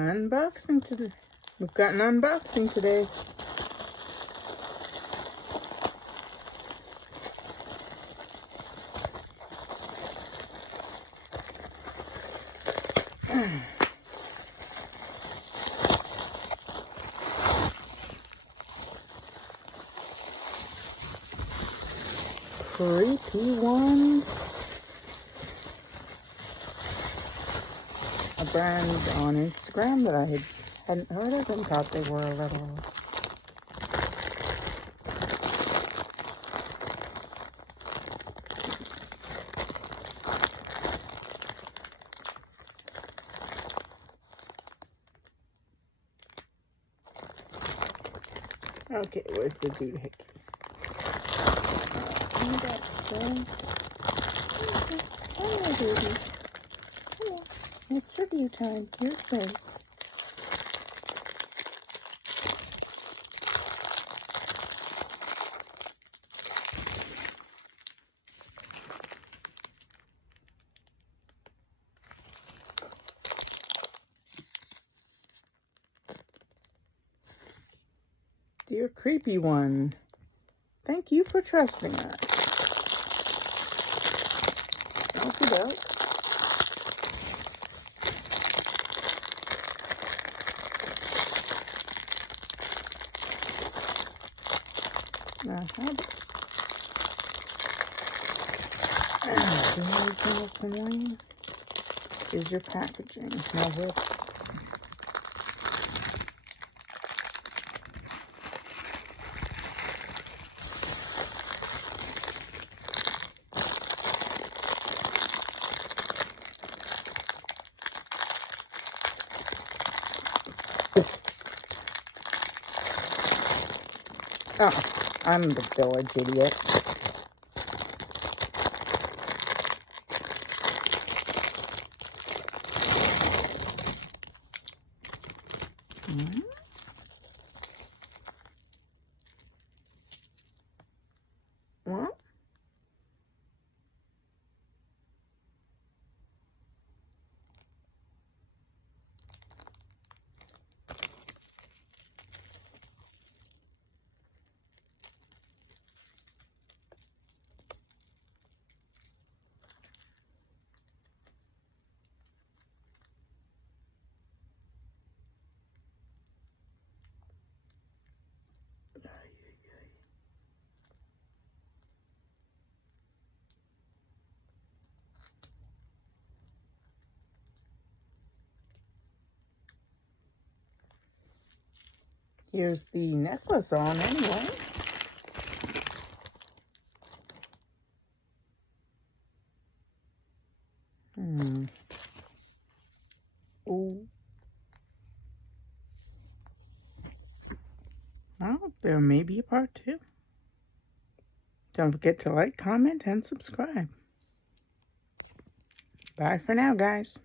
Unboxing today. We've got an unboxing today. Creepy one. A brand on Instagram that I hadn't heard of and thought they were a little okay, where's the doohickey? Come on, baby. Come on. It's review time. You're safe. Dear creepy one, thank you for trusting us. Okey doke. Here's your packaging. Now this. Oh, I'm the village idiot. What? Here's the necklace on anyways. Oh. Well, there may be a part 2. Don't forget to like, comment, and subscribe. Bye for now, guys.